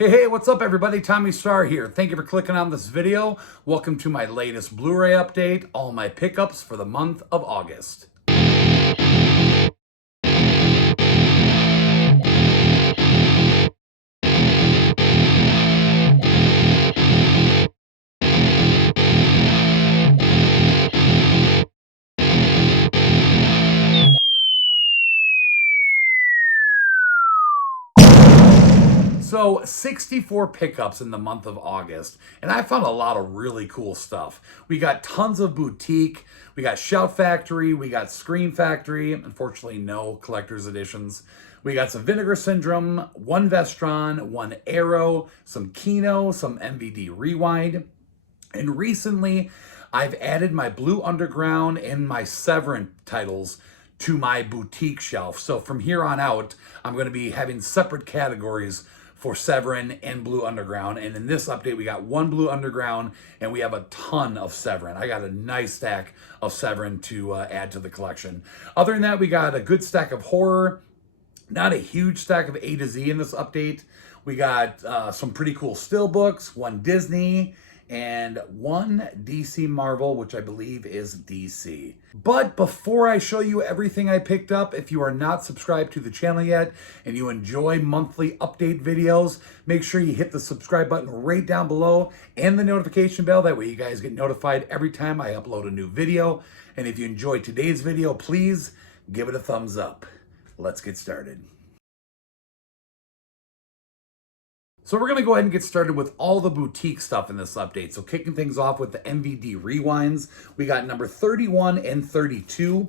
Hey, what's up everybody? Tommy Star here. Thank you for clicking on this video. Welcome to my latest Blu Ray update, all my pickups for the month of August. So 64 pickups in the month of August, and I found a lot of really cool stuff. We got tons of boutique, we got Shout Factory, we got Scream Factory, unfortunately no collector's editions. We got some Vinegar Syndrome, one Vestron, one Arrow, some Kino, some MVD Rewind. And recently, I've added my Blue Underground and my Severin titles to my boutique shelf. So from here on out, I'm going to be having separate categories for Severin and Blue Underground. And in this update, we got one Blue Underground and we have a ton of Severin. I got a nice stack of Severin to add to the collection. Other than that, we got a good stack of horror, not a huge stack of A to Z in this update. We got some pretty cool Steelbooks, one Disney, and one DC Marvel, which I believe is DC. But before I show you everything I picked up, if you are not subscribed to the channel yet and you enjoy monthly update videos, make sure you hit the subscribe button right down below and the notification bell. That way you guys get notified every time I upload a new video. And if you enjoyed today's video, please give it a thumbs up. Let's get started. So we're going to go ahead and get started with all the boutique stuff in this update. So kicking things off with the MVD Rewinds, we got number 31 and 32,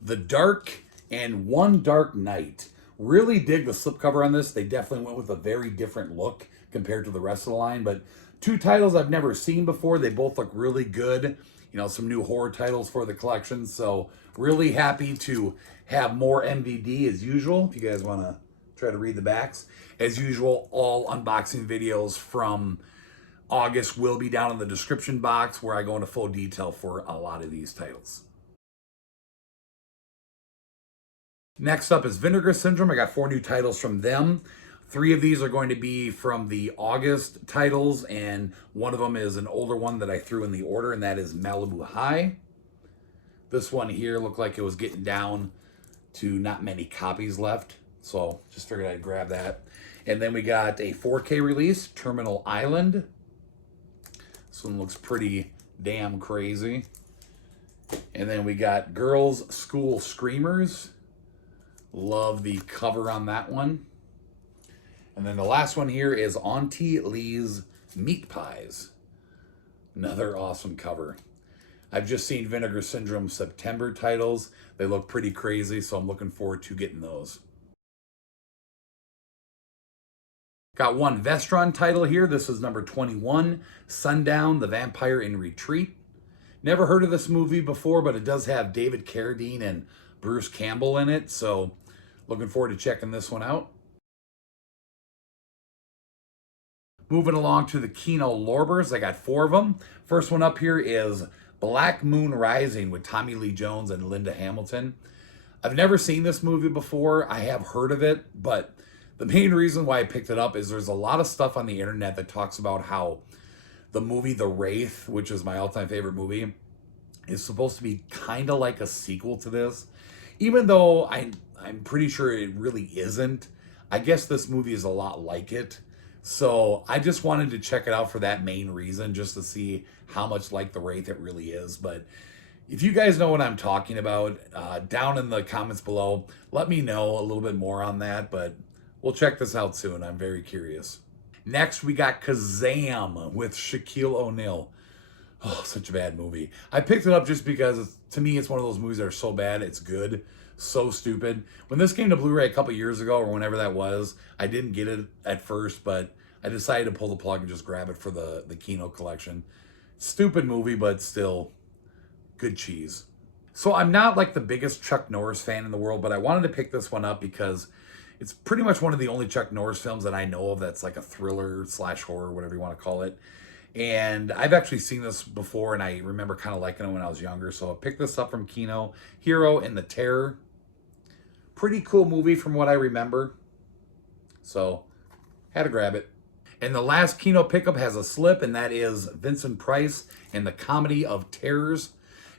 The Dark and One Dark Night. Really dig the slipcover on this. They definitely went with a very different look compared to the rest of the line, but two titles I've never seen before. They both look really good. You know, some new horror titles for the collection. So really happy to have more MVD as usual. If you guys want to try to read the backs. As usual, all unboxing videos from August will be down in the description box where I go into full detail for a lot of these titles. Next up is Vinegar Syndrome. I got 4 new titles from them. 3 of these are going to be from the August titles, and one of them is an older one that I threw in the order, and that is Malibu High. This one here looked like it was getting down to not many copies left, so just figured I'd grab that. And then we got a 4K release, Terminal Island. This one looks pretty damn crazy. And then we got Girls School Screamers. Love the cover on that one. And then the last one here is Auntie Lee's Meat Pies. Another awesome cover. I've just seen Vinegar Syndrome September titles. They look pretty crazy, so I'm looking forward to getting those. Got one Vestron title here. This is number 21, Sundown, The Vampire in Retreat. Never heard of this movie before, but it does have David Carradine and Bruce Campbell in it, so looking forward to checking this one out. Moving along to the Kino Lorbers, I got 4 of them. First one up here is Black Moon Rising with Tommy Lee Jones and Linda Hamilton. I've never seen this movie before. I have heard of it, but the main reason why I picked it up is there's a lot of stuff on the internet that talks about how the movie The Wraith, which is my all-time favorite movie, is supposed to be kind of like a sequel to this. Even though I'm pretty sure it really isn't. I guess this movie is a lot like it. So I just wanted to check it out for that main reason, just to see how much like The Wraith it really is. But if you guys know what I'm talking about, down in the comments below, let me know a little bit more on that. But we'll check this out soon. I'm very curious. Next, we got Kazam with Shaquille O'Neal. Oh, such a bad movie. I picked it up just because, to me, it's one of those movies that are so bad, it's good. So stupid. When this came to Blu-ray a couple years ago, or whenever that was, I didn't get it at first, but I decided to pull the plug and just grab it for the Kino collection. Stupid movie, but still good cheese. So I'm not like the biggest Chuck Norris fan in the world, but I wanted to pick this one up because it's pretty much one of the only Chuck Norris films that I know of that's like a thriller / horror, whatever you want to call it. And I've actually seen this before, and I remember kind of liking it when I was younger. So I picked this up from Kino. Hero and the Terror. Pretty cool movie from what I remember. So had to grab it. And the last Kino pickup has a slip, and that is Vincent Price and the Comedy of Terrors.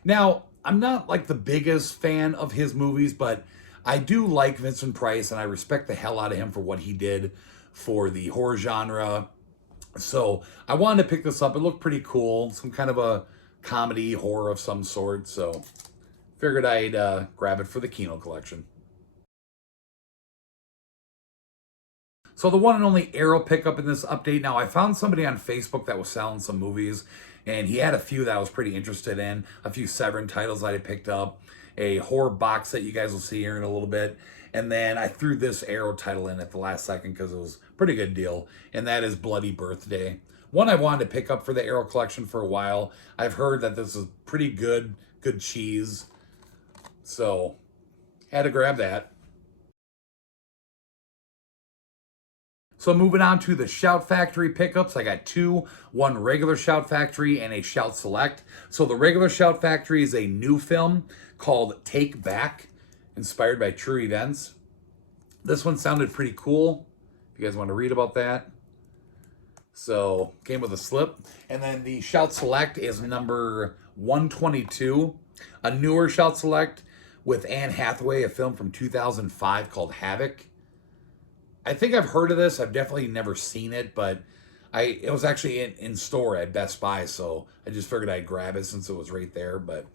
Now, I'm not like the biggest fan of his movies, but I do like Vincent Price, and I respect the hell out of him for what he did for the horror genre. So I wanted to pick this up. It looked pretty cool. Some kind of a comedy, horror of some sort. So figured I'd grab it for the Kino collection. So the one and only Arrow pickup in this update. Now, I found somebody on Facebook that was selling some movies, and he had a few that I was pretty interested in. A few Severin titles that I picked up, a horror box that you guys will see here in a little bit, and then I threw this Arrow title in at the last second because it was a pretty good deal, and that is Bloody Birthday. One I wanted to pick up for the Arrow collection for a while. I've heard that this is pretty good cheese, so had to grab that. So moving on to the Shout Factory pickups, I got two, one regular Shout Factory and a Shout Select. So the regular Shout Factory is a new film called Take Back, inspired by true events. This one sounded pretty cool. If you guys want to read about that. So came with a slip. And then the Shout Select is number 122, a newer Shout Select with Anne Hathaway, a film from 2005 called Havoc. I think I've heard of this. I've definitely never seen it, but it was actually in store at Best Buy, so I just figured I'd grab it since it was right there. But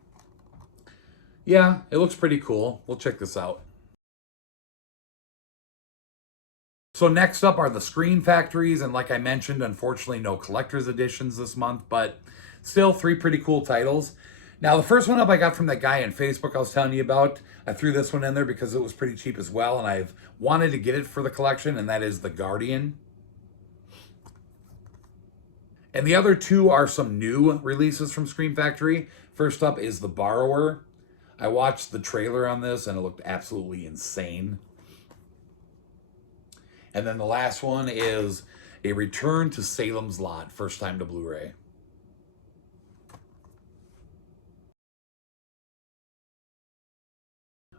yeah, it looks pretty cool. We'll check this out. So next up are the Scream Factories, and like I mentioned, unfortunately no collector's editions this month, but still three pretty cool titles. Now, the first one up I got from that guy on Facebook I was telling you about. I threw this one in there because it was pretty cheap as well, and I've wanted to get it for the collection, and that is The Guardian. And the other two are some new releases from Scream Factory. First up is The Borrower. I watched the trailer on this, and it looked absolutely insane. And then the last one is A Return to Salem's Lot, first time to Blu Ray.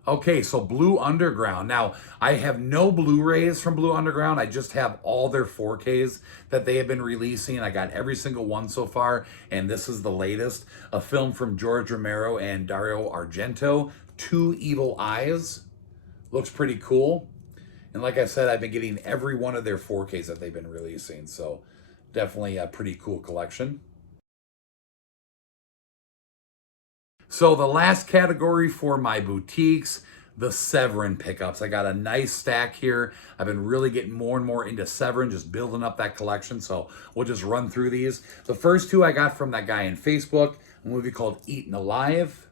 Okay, so Blue Underground. Now, I have no Blu-rays from Blue Underground. I just have all their 4Ks that they have been releasing. I got every single one so far, and this is the latest. A film from George Romero and Dario Argento, Two Evil Eyes. Looks pretty cool. And like I said, I've been getting every one of their 4Ks that they've been releasing, so definitely a pretty cool collection. So the last category for my boutiques, the Severin pickups. I got a nice stack here. I've been really getting more and more into Severin, just building up that collection. So we'll just run through these. The first two I got from that guy in Facebook, a movie called Eaten Alive.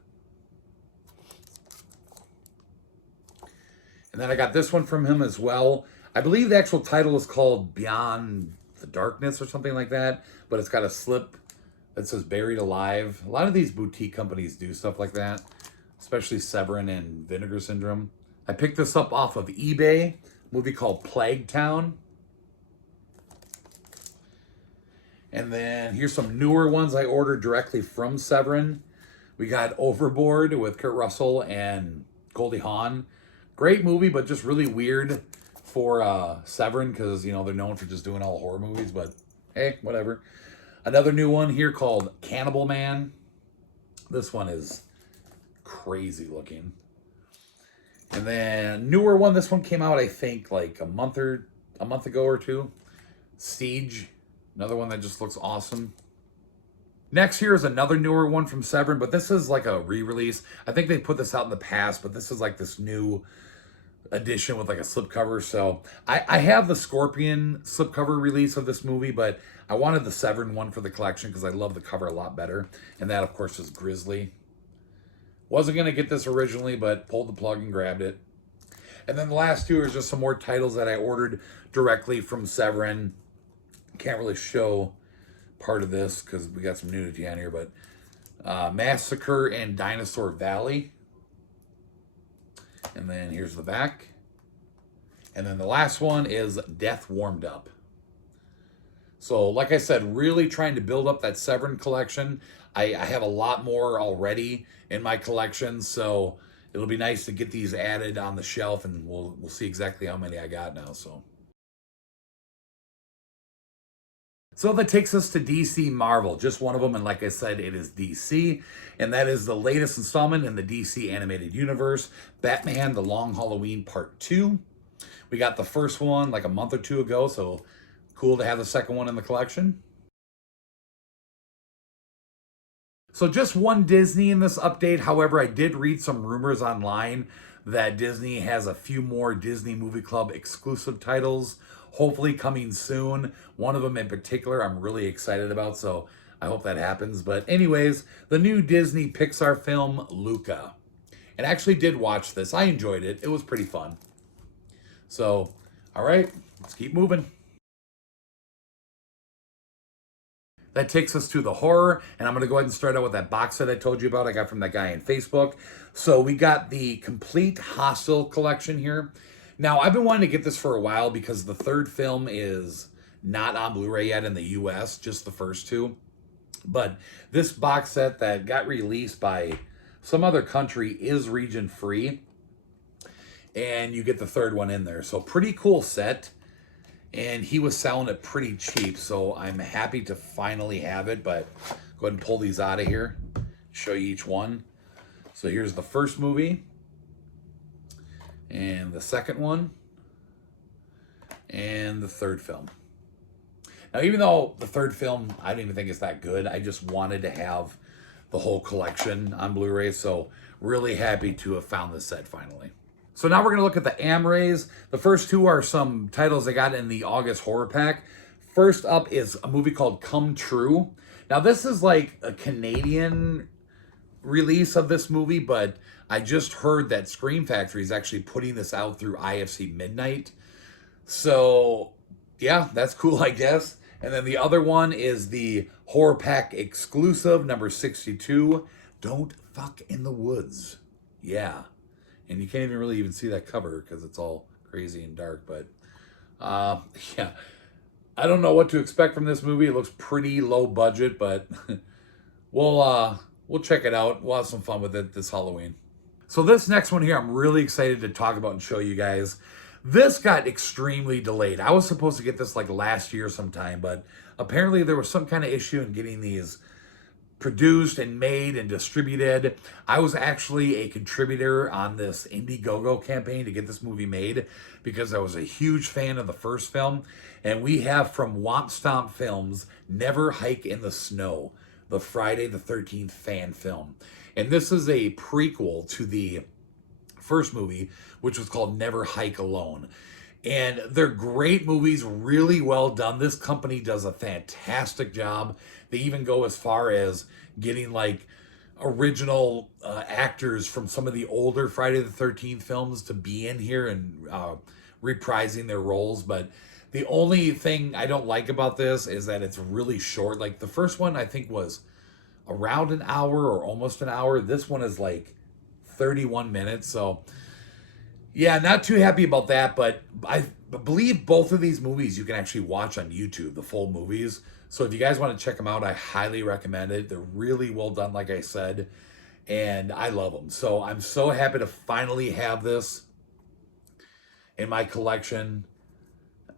And then I got this one from him as well. I believe the actual title is called Beyond the Darkness or something like that, but it's got a slip that says Buried Alive. A lot of these boutique companies do stuff like that, especially Severin and Vinegar Syndrome. I picked this up off of eBay, a movie called Plague Town. And then here's some newer ones I ordered directly from Severin. We got Overboard with Kurt Russell and Goldie Hawn. Great movie, but just really weird for Severin because, you know, they're known for just doing all horror movies, but hey, whatever. Another new one here called Cannibal Man. This one is crazy looking. And then newer one, this one came out, I think, like a month ago or two. Siege, another one that just looks awesome. Next here is another newer one from Severin, but this is like a re-release. I think they put this out in the past, but this is like this new edition with like a slipcover. So I have the Scorpion slipcover release of this movie, but I wanted the Severin one for the collection because I love the cover a lot better. And that, of course, is Grizzly. Wasn't going to get this originally, but pulled the plug and grabbed it. And then the last two are just some more titles that I ordered directly from Severin. Can't really show part of this because we got some nudity on here, but Massacre and Dinosaur Valley. And then here's the back. And then the last one is Death Warmed Up. So like I said, really trying to build up that Severin collection. I have a lot more already in my collection, so it'll be nice to get these added on the shelf, and we'll see exactly how many I got now. So So that takes us to DC Marvel, just one of them, and like I said, it is DC, and that is the latest installment in the DC animated universe, Batman: The Long Halloween Part 2. We got the first one like a month or two ago, so cool to have the second one in the collection. So just one Disney in this update. However, I did read some rumors online that Disney has a few more Disney Movie Club exclusive titles, hopefully coming soon. One of them in particular I'm really excited about, so I hope that happens. But anyways, the new Disney Pixar film, Luca. And I actually did watch this. I enjoyed it. It was pretty fun. So, all right, let's keep moving. That takes us to the horror, and I'm going to go ahead and start out with that box set I told you about I got from that guy on Facebook. So we got the complete Hostel collection here. Now, I've been wanting to get this for a while because the third film is not on Blu Ray yet in the US, just the first two. But this box set that got released by some other country is region free, and you get the third one in there. So pretty cool set. And he was selling it pretty cheap, so I'm happy to finally have it. But go ahead and pull these out of here, show you each one. So here's the first movie, and the second one, and the third film. Now, even though the third film, I don't even think it's that good, I just wanted to have the whole collection on Blu-ray, so really happy to have found this set finally. So now we're going to look at the Amrays. The first two are some titles I got in the August horror pack. First up is a movie called Come True. Now this is like a Canadian release of this movie, but I just heard that Scream Factory is actually putting this out through IFC Midnight. So yeah, that's cool, I guess. And then the other one is the horror pack exclusive, number 62, Don't Fuck in the Woods. Yeah. And you can't even see that cover because it's all crazy and dark. But yeah, I don't know what to expect from this movie. It looks pretty low budget, but we'll check it out. We'll have some fun with it this Halloween. So this next one here, I'm really excited to talk about and show you guys. This got extremely delayed. I was supposed to get this like last year sometime, but apparently there was some kind of issue in getting these produced and made and distributed. I was actually a contributor on this Indiegogo campaign to get this movie made because I was a huge fan of the first film. And we have from Womp Stomp Films, Never Hike in the Snow, the Friday the 13th fan film. And this is a prequel to the first movie, which was called Never Hike Alone. And they're great movies, really well done. This company does a fantastic job. They even go as far as getting like original actors from some of the older Friday the 13th films to be in here and reprising their roles. But the only thing I don't like about this is that it's really short. Like the first one I think was around an hour or almost an hour. This one is like 31 minutes. So yeah, not too happy about that, but I believe both of these movies you can actually watch on YouTube, the full movies. So if you guys want to check them out, I highly recommend it. They're really well done, like I said, and I love them. So I'm so happy to finally have this in my collection.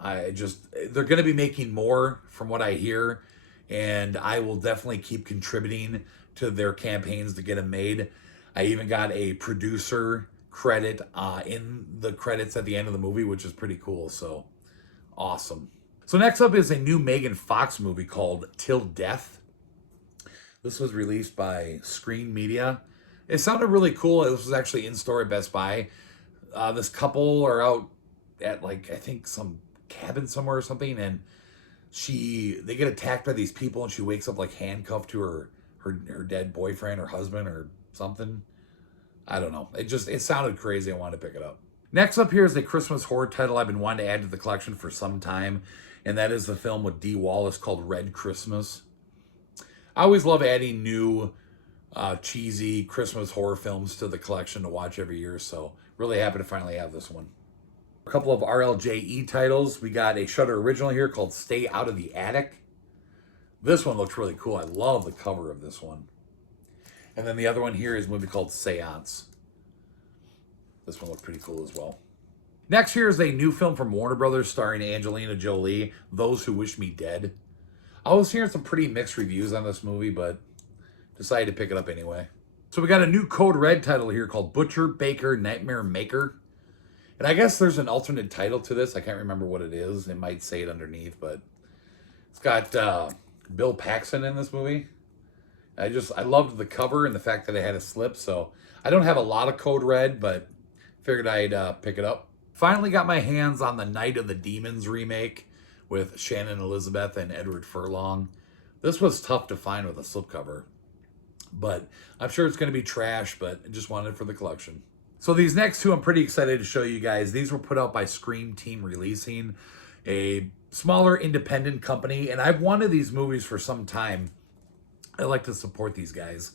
They're going to be making more from what I hear, and I will definitely keep contributing to their campaigns to get them made. I even got a producer credit in the credits at the end of the movie, which is pretty cool. So awesome. So next up is a new Megan Fox movie called Till Death. This was released by Screen Media. It sounded really cool. This was actually in store at Best Buy. This couple are out at like, I think some cabin somewhere or something, and they get attacked by these people, and she wakes up like handcuffed to her dead boyfriend or husband or something. I don't know. It sounded crazy. I wanted to pick it up. Next up here is a Christmas horror title I've been wanting to add to the collection for some time, and that is the film with Dee Wallace called Red Christmas. I always love adding new cheesy Christmas horror films to the collection to watch every year, so really happy to finally have this one. A couple of RLJE titles. We got a Shudder original here called Stay Out of the Attic. This one looks really cool. I love the cover of this one. And then the other one here is a movie called Seance. This one looks pretty cool as well. Next here is a new film from Warner Brothers starring Angelina Jolie, Those Who Wish Me Dead. I was hearing some pretty mixed reviews on this movie, but decided to pick it up anyway. So we got a new Code Red title here called Butcher, Baker, Nightmare Maker. And I guess there's an alternate title to this. I can't remember what it is. It might say it underneath, but it's got Bill Paxton in this movie. I loved the cover and the fact that it had a slip. So I don't have a lot of Code Red, but figured I'd pick it up. Finally got my hands on the Night of the Demons remake with Shannon Elizabeth and Edward Furlong. This was tough to find with a slipcover, but I'm sure it's going to be trash, but I just wanted it for the collection. So these next two I'm pretty excited to show you guys. These were put out by Scream Team Releasing, a smaller independent company, and I've wanted these movies for some time. I like to support these guys.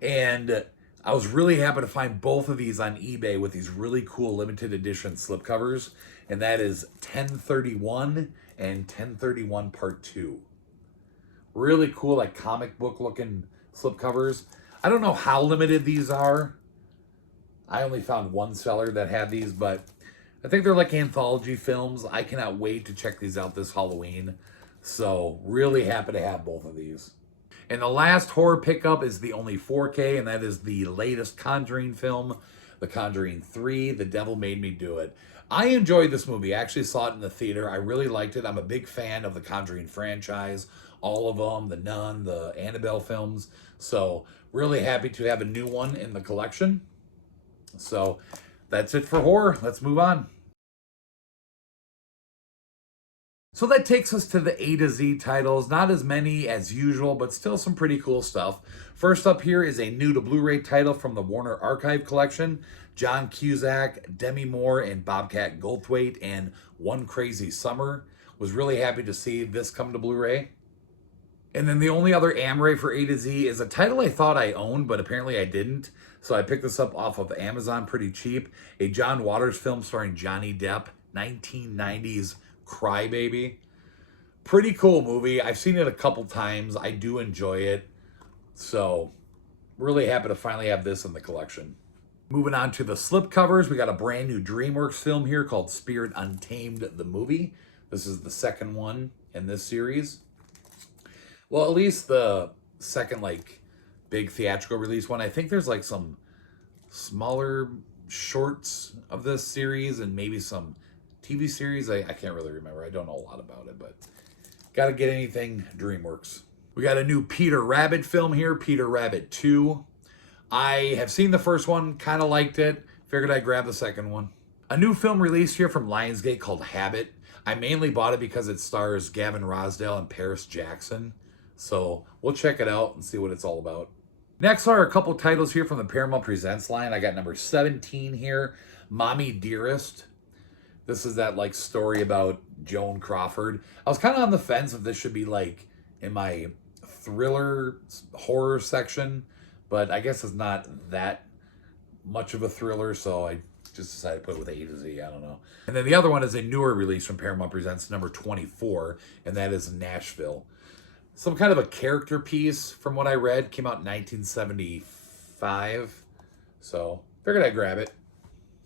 And I was really happy to find both of these on eBay with these really cool limited edition slipcovers. And that is 1031 and 1031 Part 2. Really cool, like comic book looking slipcovers. I don't know how limited these are. I only found one seller that had these, but I think they're like anthology films. I cannot wait to check these out this Halloween. So really happy to have both of these. And the last horror pickup is the only 4K, and that is the latest Conjuring film, The Conjuring 3, The Devil Made Me Do It. I enjoyed this movie. I actually saw it in the theater. I really liked it. I'm a big fan of the Conjuring franchise, all of them, the Nun, the Annabelle films. So really happy to have a new one in the collection. So that's it for horror. Let's move on. So that takes us to the A to Z titles. Not as many as usual, but still some pretty cool stuff. First up here is a new to Blu Ray title from the Warner Archive collection. John Cusack, Demi Moore, and Bobcat Goldthwait, and One Crazy Summer. Was really happy to see this come to Blu Ray. And then the only other Amray for A to Z is a title I thought I owned, but apparently I didn't. So I picked this up off of Amazon pretty cheap. A John Waters film starring Johnny Depp, 1990s Crybaby. Pretty cool movie. I've seen it a couple times. I do enjoy it. So really happy to finally have this in the collection. Moving on to the slipcovers, we got a brand new DreamWorks film here called Spirit Untamed, the movie. This is the second one in this series. Well, at least the second, like, big theatrical release one. I think there's, like, some smaller shorts of this series and maybe some TV series. I can't really remember. I don't know a lot about it, but gotta get anything DreamWorks. We got a new Peter Rabbit film here, Peter Rabbit 2. I have seen the first one, kind of liked it. Figured I'd grab the second one. A new film released here from Lionsgate called Habit. I mainly bought it because it stars Gavin Rossdale and Paris Jackson. So we'll check it out and see what it's all about. Next are a couple titles here from the Paramount Presents line. I got number 17 here, Mommy Dearest. This is that like story about Joan Crawford. I was kind of on the fence if this should be like in my thriller horror section, but I guess it's not that much of a thriller, so I just decided to put it with A to Z. I don't know. And then the other one is a newer release from Paramount Presents, number 24, and that is Nashville. Some kind of a character piece, from what I read, came out in 1975. So figured I'd grab it.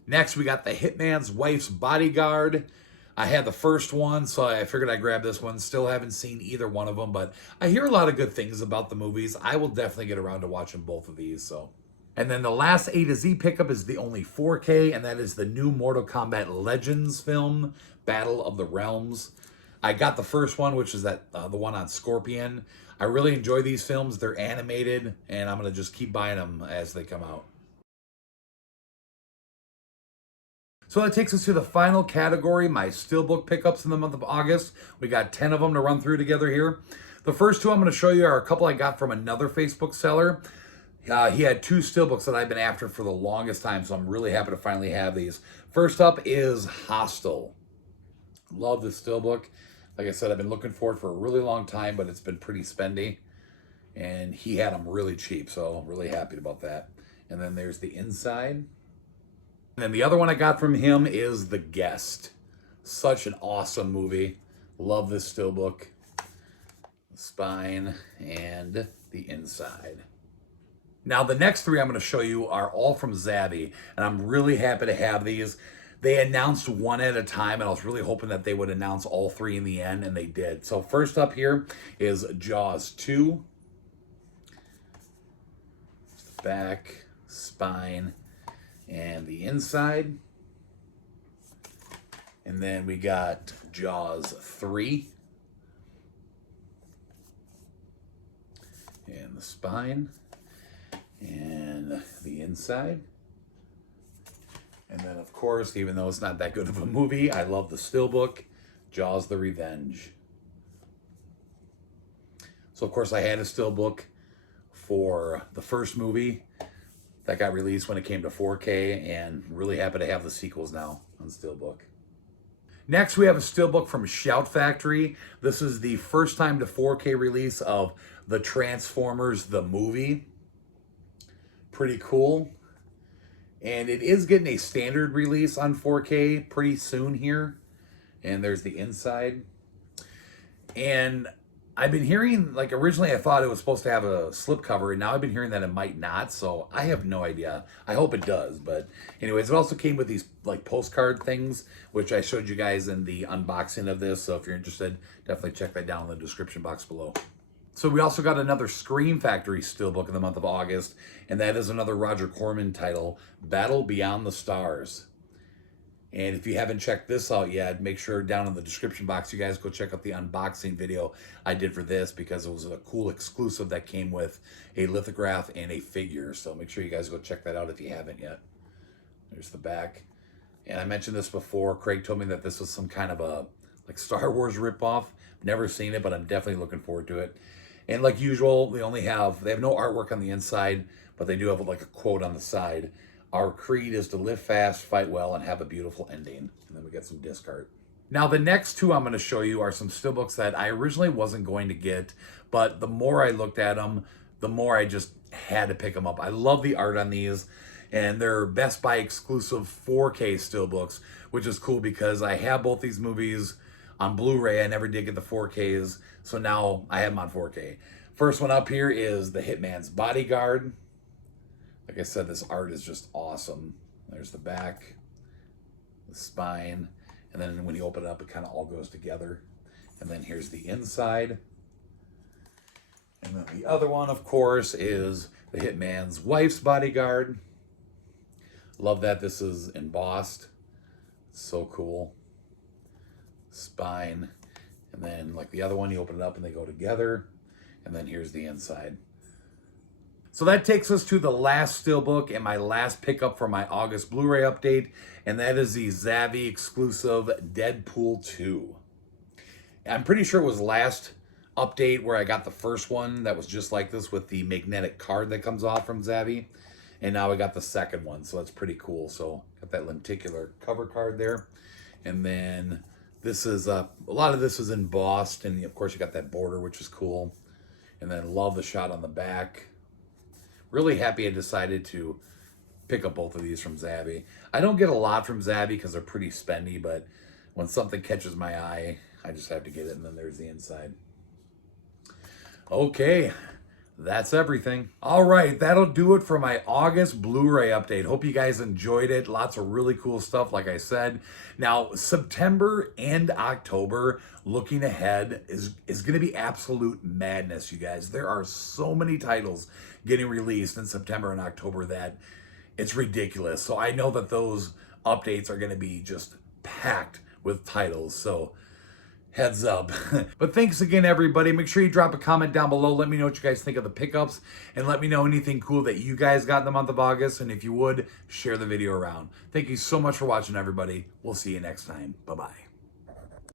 Next, we got The Hitman's Wife's Bodyguard. I had the first one, so I figured I'd grab this one. Still haven't seen either one of them, but I hear a lot of good things about the movies. I will definitely get around to watching both of these. So, and then the last A to Z pickup is the only 4K, and that is the new Mortal Kombat Legends film, Battle of the Realms. I got the first one, which is the one on Scorpion. I really enjoy these films. They're animated, and I'm going to just keep buying them as they come out. So that takes us to the final category, my Steelbook pickups in the month of August. We got 10 of them to run through together here. The first two I'm going to show you are a couple I got from another Facebook seller. He had two Steelbooks that I've been after for the longest time, so I'm really happy to finally have these. First up is Hostel. Love this Steelbook. Like I said, I've been looking for it for a really long time, but it's been pretty spendy. And he had them really cheap, so I'm really happy about that. And then there's the inside. And then the other one I got from him is The Guest. Such an awesome movie. Love this Steelbook. The spine and the inside. Now, the next three I'm going to show you are all from Zavvi, and I'm really happy to have these. They announced one at a time, and I was really hoping that they would announce all three in the end, and they did. So first up here is Jaws 2. Back, spine, and the inside. And then we got Jaws 3. And the spine. And the inside. And then, of course, even though it's not that good of a movie, I love the Steelbook, Jaws the Revenge. So, of course, I had a Steelbook for the first movie that got released when it came to 4K, and really happy to have the sequels now on Steelbook. Next, we have a Steelbook from Shout Factory. This is the first time to 4K release of the Transformers, the movie. Pretty cool. And it is getting a standard release on 4K pretty soon here. And there's the inside. And I've been hearing, like originally I thought it was supposed to have a slipcover, and now I've been hearing that it might not, so I have no idea. I hope it does, but anyways, it also came with these like postcard things, which I showed you guys in the unboxing of this, so if you're interested, definitely check that down in the description box below. So we also got another Scream Factory Steelbook in the month of August, and that is another Roger Corman title, Battle Beyond the Stars. And if you haven't checked this out yet, make sure down in the description box, you guys go check out the unboxing video I did for this, because it was a cool exclusive that came with a lithograph and a figure. So make sure you guys go check that out if you haven't yet. There's the back. And I mentioned this before. Craig told me that this was some kind of a like Star Wars ripoff. Never seen it, but I'm definitely looking forward to it. And like usual, they have no artwork on the inside, but they do have like a quote on the side. Our creed is to live fast, fight well, and have a beautiful ending. And then we got some disc art. Now, the next two I'm going to show you are some Steelbooks that I originally wasn't going to get, but the more I looked at them, the more I just had to pick them up. I love the art on these, and they're Best Buy exclusive 4K Steelbooks, which is cool because I have both these movies on Blu Ray. I never did get the 4Ks, so now I have them on 4K. First one up here is The Hitman's Bodyguard. Like I said, this art is just awesome. There's the back, the spine, and then when you open it up, it kind of all goes together. And then here's the inside. And then the other one, of course, is The Hitman's Wife's Bodyguard. Love that this is embossed. So cool. Spine. And then like the other one, you open it up and they go together. And then here's the inside. So that takes us to the last Steelbook and my last pickup for my August Blu Ray update, and that is the Zavvi exclusive Deadpool 2. I'm pretty sure it was last update where I got the first one that was just like this with the magnetic card that comes off from Zavvi, and now I got the second one, so that's pretty cool. So got that lenticular cover card there, and then this is a lot of this is embossed, and of course you got that border, which is cool, and then love the shot on the back. Really happy I decided to pick up both of these from Zavvi. I don't get a lot from Zavvi because they're pretty spendy, but when something catches my eye, I just have to get it, and then there's the inside. Okay, that's everything. All right, that'll do it for my August Blu Ray update. Hope you guys enjoyed it. Lots of really cool stuff, like I said. Now, September and October, looking ahead, is going to be absolute madness, you guys. There are so many titles getting released in September and October that it's ridiculous. So I know that those updates are going to be just packed with titles. So heads up. But thanks again, everybody. Make sure you drop a comment down below. Let me know what you guys think of the pickups, and let me know anything cool that you guys got in the month of August. And if you would, share the video around. Thank you so much for watching, everybody. We'll see you next time. Bye-bye.